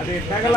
అదే తగల.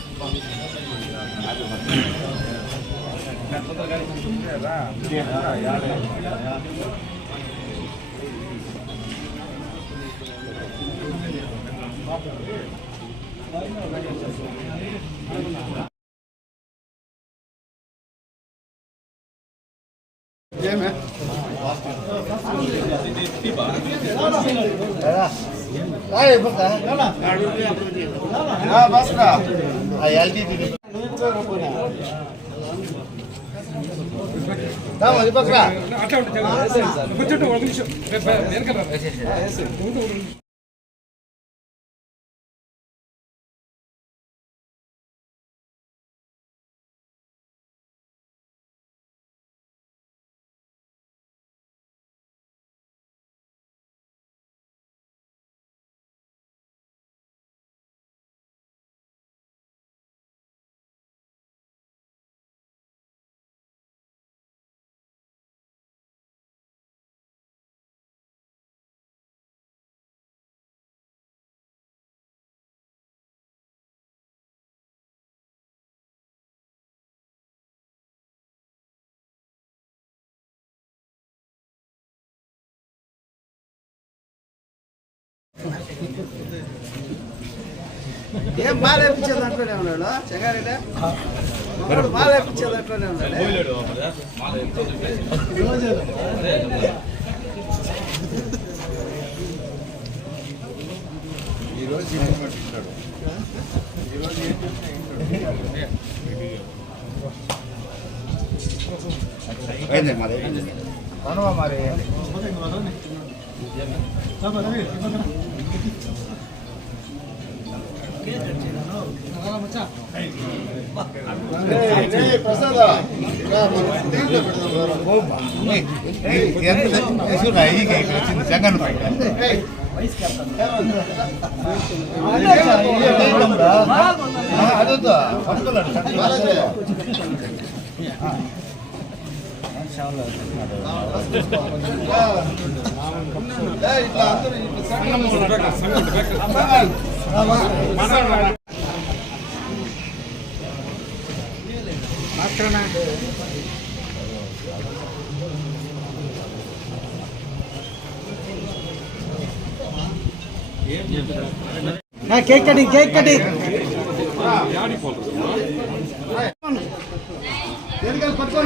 怎么？రా పక్కరా కూర్చుంటే ఒక నిమిషం వెనకాల ఏం మాల వేపించే దాంట్లోనే ఉన్నాడు? చెంగారెడ్డి? మమ్మల్ని మాల వేపించే దాంట్లోనే ఉన్నాడు. ఈరోజు ఏం పట్టించాడు ఈరోజు ఏం అయింది మరి? కనువా మరి? వచ్చింది జగన్ అదొద్దా ఇట్లా అందరూ cake cutting cake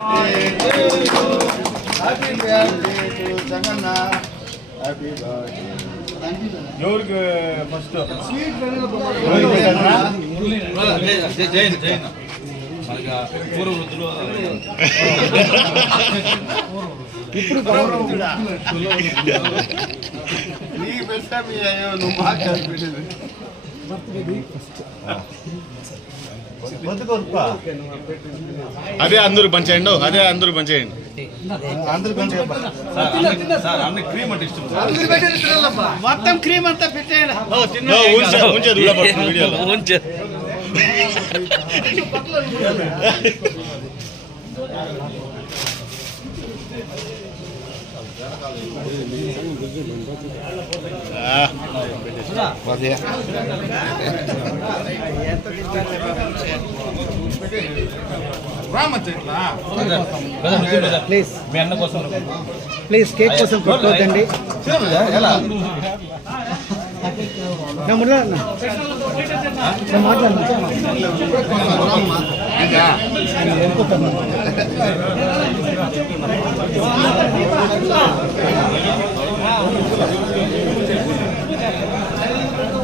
You Changareddy అన్న టు యూ చెంగారెడ్డి అన్న హ్యాపీ బర్త్డే టు అదే అందరూ పంచేయండి అదే అందరూ పంచేయండి సార్ అన్ని క్రీమ్ అంటే ఇష్టం సార్. మొత్తం క్రీమ్ అంతా పెట్టేయండి ఓ, ప్లీజ్ మీ అన్న కోసం ప్లీజ్ కేక్ కోసం కొట్టొద్దండి ఎలా? నా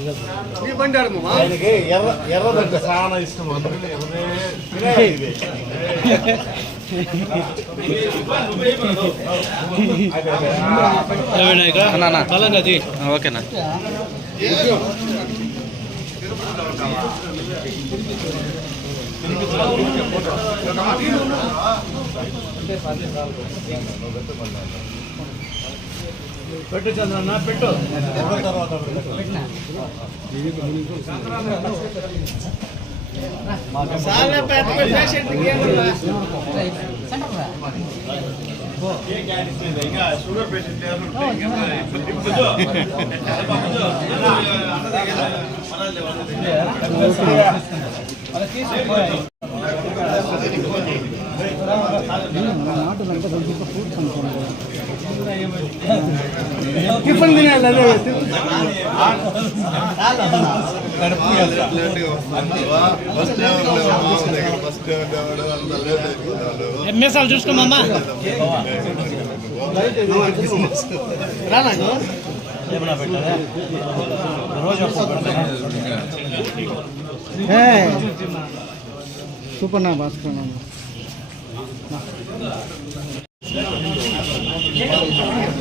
ఆడమ్మా ఎర్ర ఎర్రదంటే చాలా ఇష్టం అందుకని ఎర్రదే ఇదే. ఓకేనా పెట్టు చంద్రన్న పెట్టు. పేషెంట్ ఇంకా షుగర్ పేషెంట్ ఎవరు ఉంటే టిఫిన్ తినాలి అదే ఎంఎస్ఆర్ చూసుకోమమ్మా రానా సూపర్ నా భాస్కర్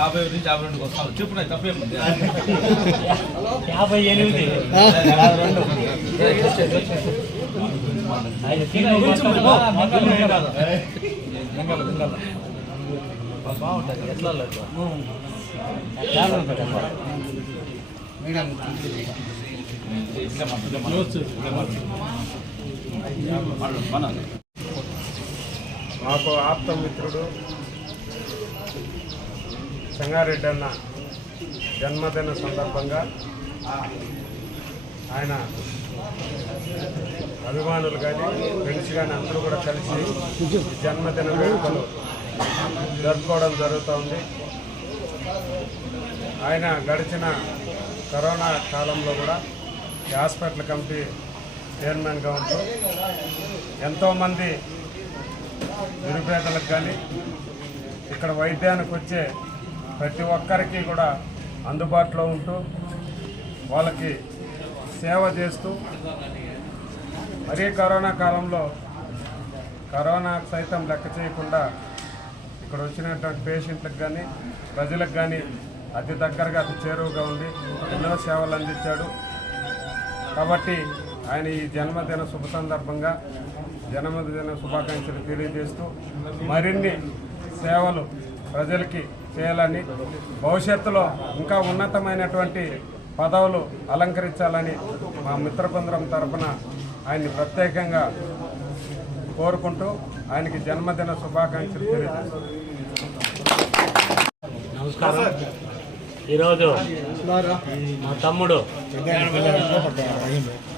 యాభై నుంచి యాభై రెండుకి వస్తాను చెప్పు తప్పేముంది యాభై ఎనిమిది. బాగుంటుంది ఎట్లా మాకు ఆప్త మిత్రుడు సంగారెడ్డి అన్న జన్మదిన సందర్భంగా ఆయన అభిమానులు కానీ ఫ్రెండ్స్ కానీ అందరూ కూడా కలిసి జన్మదిన వేడుకలు జరుపుకోవడం జరుగుతోంది ఆయన గడిచిన కరోనా కాలంలో కూడా హాస్పిటల్ కమిటీ చైర్మన్గా ఉంటూ ఎంతోమంది నిరుపేదలకు కానీ ఇక్కడ వైద్యానికి వచ్చే ప్రతి ఒక్కరికి కూడా అందుబాటులో ఉంటూ వాళ్ళకి సేవ చేస్తూ మరీ కరోనా కాలంలో కరోనా సైతం లెక్క చేయకుండా ఇక్కడ వచ్చినటువంటి పేషెంట్లకు కానీ ప్రజలకు కానీ అతి దగ్గరగా అతి చేరువగా ఉండి ఎన్నో సేవలు అందించాడు. కాబట్టి ఆయన ఈ జన్మదిన శుభ సందర్భంగా జన్మదిన శుభాకాంక్షలు తెలియజేస్తూ మరిన్ని సేవలు ప్రజలకి చేయాలని భవిష్యత్తులో ఇంకా ఉన్నతమైనటువంటి పదవులు అలంకరించాలని మా మిత్రబృందం తరపున ఆయన్ని ప్రత్యేకంగా కోరుకుంటూ ఆయనకి జన్మదిన శుభాకాంక్షలు తెలియజేస్తాం నమస్కారం ఈరోజు మా తమ్ముడు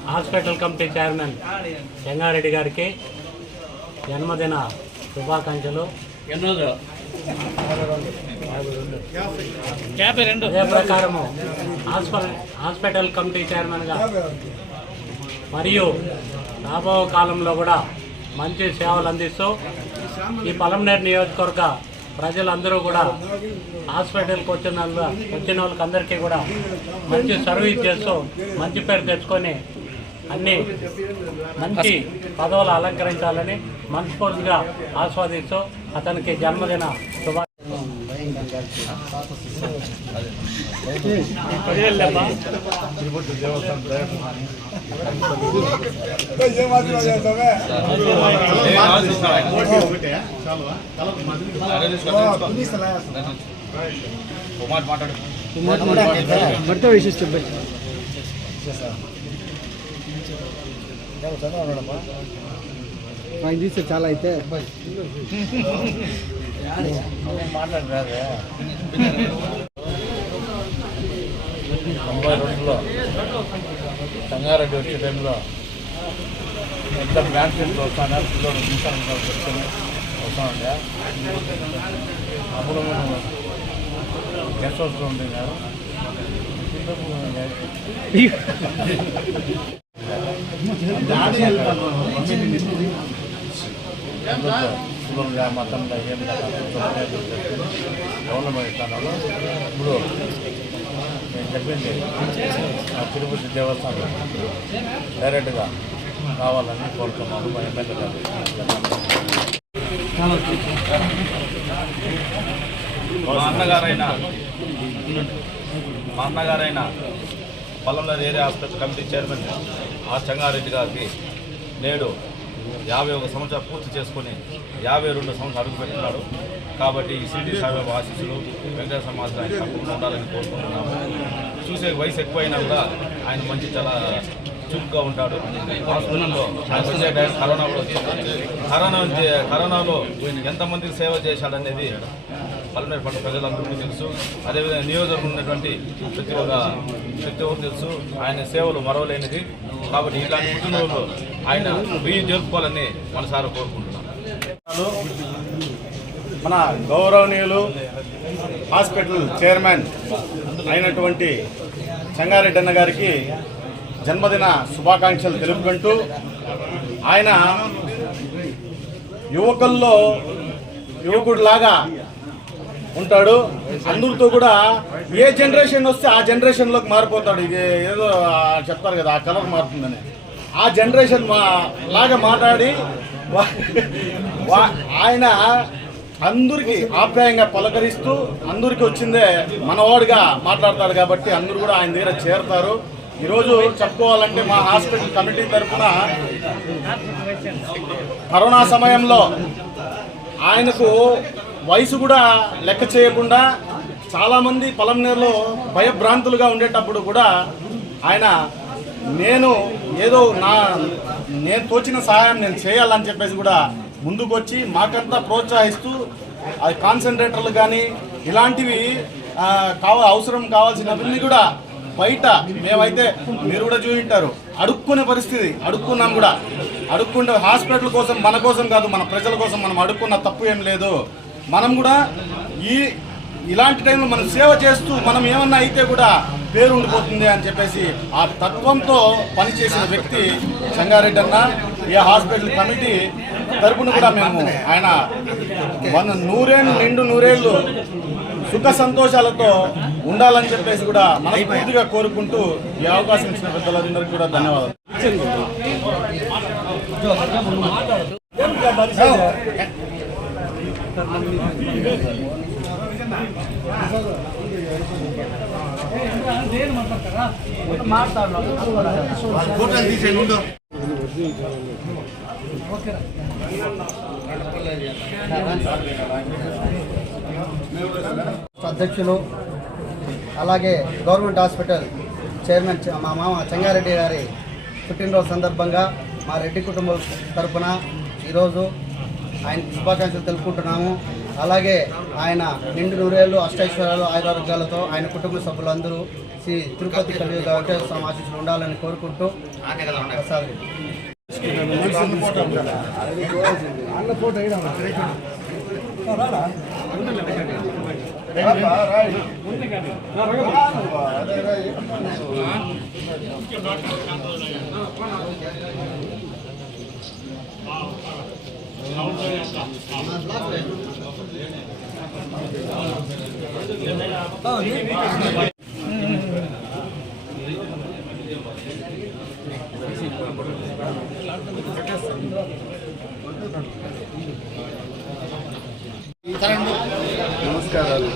హాస్పిటల్ కమిటీ చైర్మన్ చెంగారెడ్డి గారికి జన్మదిన శుభాకాంక్షలు. యాభై రెండు. అదే ప్రకారము. హాస్పిటల్ హాస్పిటల్ కమిటీ చైర్మన్గా మరియు రాబో కాలంలో కూడా మంచి సేవలు అందిస్తూ ఈ పలంనేరు నియోజకవర్గ ప్రజలందరూ కూడా హాస్పిటల్కి వచ్చిన వచ్చిన వాళ్ళకి అందరికీ కూడా మంచి సర్వీస్ చేస్తూ మంచి పేరు తెచ్చుకొని అన్ని మంచి పదవులు అలంకరించాలని మనస్ఫూర్తిగా ఆస్వాదిస్తూ అతనికి జన్మదిన శుభా తిరుపతి దేవస్థానం డైరెక్టర్ భర్త ఆయన తీస్తే చాలా అయితే. తొంభై రెండులో సంగారెడ్డి వచ్చే టైంలో ఎంత బ్రాంచ్ వస్తాను పిల్లలు నిమిషాలు పెట్టుకొని వస్తానండి అప్పుడు మేము గెస్ట్ హౌస్లో ఉండే కదా కులంగా మతంగా ఏం గవర్నమెంట్ స్థానంలో ఇప్పుడు నేను చెప్పింది ఆ తిరుపతి దేవస్థానం డైరెక్ట్గా కావాలని కోరుతున్నాను మా ఎమ్మెల్యే గారు మా అన్నగారైన మా అన్నగారైన పల్లంనేరు ఏరియా ఆసుపత్రి కమిటీ చైర్మన్ ఆ చంగారెడ్డి గారికి నేడు యాభై ఒక సంవత్సరాలు పూర్తి చేసుకొని యాభై రెండు సంవత్సరాలు అడుగుపెట్టున్నాడు కాబట్టి ఈ సిద్ధి సాయిబాబా ఆశీస్సులు వెంకటేశ్వర మాత్రం ఆయన తప్పకుండా ఉండాలని కోరుకుంటున్నాము. చూసే వయసు ఎక్కువైనా కూడా ఆయన మంచి చాలా చురుగ్గా ఉంటాడు. హాస్పిటల్లో కరోనా కూడా కరోనా కరోనాలో ఎంతమందికి సేవ చేశాడనేది పల్లెటూరు పట్ల ప్రజలందరికీ తెలుసు. అదేవిధంగా నియోజకవర్గం ఉన్నటువంటి ప్రతి ఒక్క ప్రతి ఒక్కరు తెలుసు. ఆయన సేవలు మరవలేనిది. కాబట్టి ఇలాంటి పుట్టినరోజు ఆయన వెయ్యి జరుపుకోవాలని మనసారా కోరుకుంటున్నాను మన గౌరవనీయులు హాస్పిటల్ చైర్మన్ అయినటువంటి చెంగారెడ్డి అన్న గారికి జన్మదిన శుభాకాంక్షలు తెలుపుకుంటూ ఆయన యువకుల్లో యువకుడిలాగా ఉంటాడు. అందరితో కూడా ఏ జనరేషన్ వస్తే ఆ జనరేషన్లోకి మారిపోతాడు. ఇది ఏదో చెప్తారు కదా ఆ కలర్ మారుతుందని. ఆ జనరేషన్ మా లాగా మాట్లాడి ఆయన అందరికి ఆప్యాయంగా పలకరిస్తూ అందరికి వచ్చిందే మనవాడుగా మాట్లాడతాడు కాబట్టి అందరూ కూడా ఆయన దగ్గర చేరతారు. ఈరోజు చెప్పుకోవాలంటే మా హాస్పిటల్ కమిటీ తరఫున కరోనా సమయంలో ఆయనకు వయసు కూడా లెక్క చేయకుండా చాలామంది పొలంనేరులో భయభ్రాంతులుగా ఉండేటప్పుడు కూడా ఆయన నేను ఏదో నా నేను తోచిన సహాయం నేను చేయాలని చెప్పేసి కూడా ముందుకొచ్చి మాకంతా ప్రోత్సహిస్తూ అది కాన్సన్ట్రేటర్లు కానీ ఇలాంటివి కావ అవసరం కావాల్సినవన్నీ కూడా బయట మేమైతే మీరు కూడా చూపింటారు అడుక్కునే పరిస్థితి అడుక్కున్నాం కూడా. అడుక్కుంటే హాస్పిటల్ కోసం మన కోసం కాదు మన ప్రజల కోసం మనం అడుక్కున్న తప్పు ఏం లేదు. మనం కూడా ఈ ఇలాంటి టైంలో మనం సేవ చేస్తూ మనం ఏమన్నా అయితే కూడా పేరు ఉండిపోతుంది అని చెప్పేసి ఆ తత్వంతో పనిచేసిన వ్యక్తి సంగారెడ్డి అన్న ఈ హాస్పిటల్ కమిటీ తరపున కూడా మేము ఆయన మన నూరేళ్ళు నిండు నూరేళ్ళు సుఖ సంతోషాలతో ఉండాలని చెప్పేసి కూడా మనస్ఫూర్తిగా కోరుకుంటూ ఈ అవకాశం ఇచ్చిన పెద్దలందరికీ కూడా ధన్యవాదాలు. అధ్యక్షులు అలాగే గవర్నమెంట్ హాస్పిటల్ చైర్మన్ మా మామ చెంగారెడ్డి గారి పుట్టినరోజు సందర్భంగా మా రెడ్డి కుటుంబం తరఫున ఈరోజు ఆయన శుభాకాంక్షలు తెలుపుకుంటున్నాము. అలాగే ఆయన నిండు నూరేళ్ళు అష్టైశ్వర్యాలు ఆయురారోగ్యాలతో ఆయన కుటుంబ సభ్యులందరూ శ్రీ తిరుపతి కలిగి వెంకటేశ్వర స్వామి ఆశీస్సులు ఉండాలని కోరుకుంటూ ప్రసాద్ నమస్కారాలు.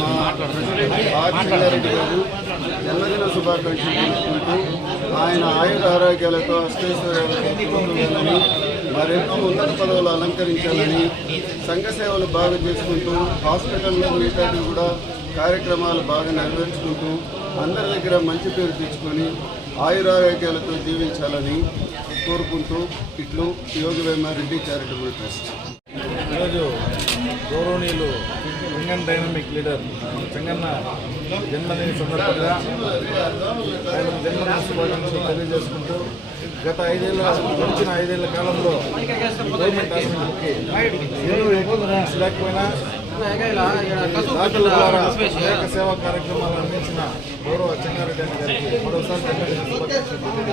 మా గారు జన్మదిన శుభాకాంక్షలు ఆయన ఆయుధ ఆరోగ్యాలతో అష్టైశ్వర్యాలతో మరెన్నో ఉన్నత పదవులు అలంకరించాలని సంఘ సేవలు బాగా చేసుకుంటూ హాస్పిటల్లో మిగతాది కూడా కార్యక్రమాలు బాగా నెరవేర్చుకుంటూ అందరి దగ్గర మంచి పేరు తెచ్చుకొని ఆయురారోగ్యాలతో జీవించాలని కోరుకుంటూ ఇట్లు యోగివేమారెడ్డి చారిటబుల్ ట్రస్ట్ ఈరోజు గౌరవనీయులు సింగన్ డైనమిక్ లీడర్ సింగన్న జన్మదిన సందర్భంగా ఆయన జన్మదిన శుభాకాంక్షలు తెలియజేసుకుంటూ గత ఐదేళ్ళ గడిచిన ఐదేళ్ళ కాలంలో ఈ గవర్నమెంట్ హాస్పిటల్కి ఎన్నో ఎక్విప్మెంట్స్ లేకపోయినా డాక్టర్ల ద్వారా అనేక సేవా కార్యక్రమాలు అందించిన గౌరవ చెంగారెడ్డి అన్న గారికి మరోసారి జన్మదిన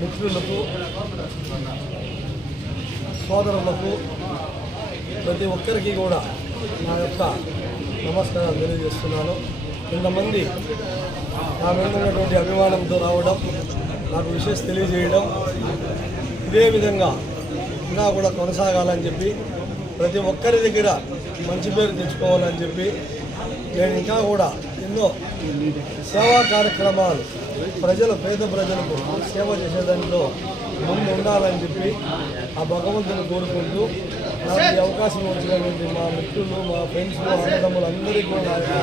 మిత్రులకు సోదరులకు ప్రతి ఒక్కరికి కూడా నా యొక్క నమస్కారాలు తెలియజేస్తున్నాను. ఇంతమంది నా మీద ఉన్నటువంటి అభిమానంతో రావడం నాకు విషయం తెలియజేయడం ఇదే విధంగా ఇంకా కూడా కొనసాగాలని చెప్పి ప్రతి ఒక్కరి దగ్గర మంచి పేరు తెచ్చుకోవాలని చెప్పి నేను ఇంకా కూడా ఎన్నో సేవా కార్యక్రమాలు ప్రజలు పేద ప్రజలకు సేవ చేసే దాంట్లో ముందు ఉండాలని చెప్పి ఆ భగవంతుని కోరుకుంటూ నాకు ఈ అవకాశం వచ్చినటువంటి మా మిత్రులు మా ఫ్రెండ్స్ అన్నదమ్ములు అందరికీ కూడా నా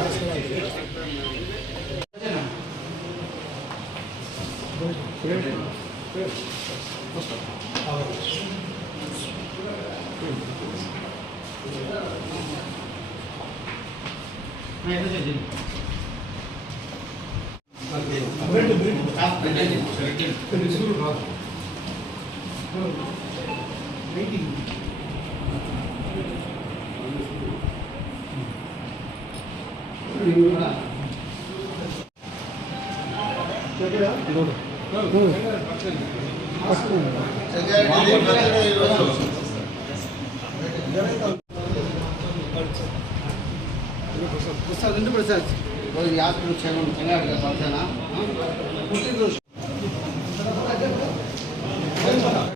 నమస్కారాలు ప్రసాద్ ఇంటి ప్రసాద్ ఈ హాస్పిటల్ చైర్మన్ చెంగారెడ్డి గారి ఫంక్షనా పుట్టినరోజు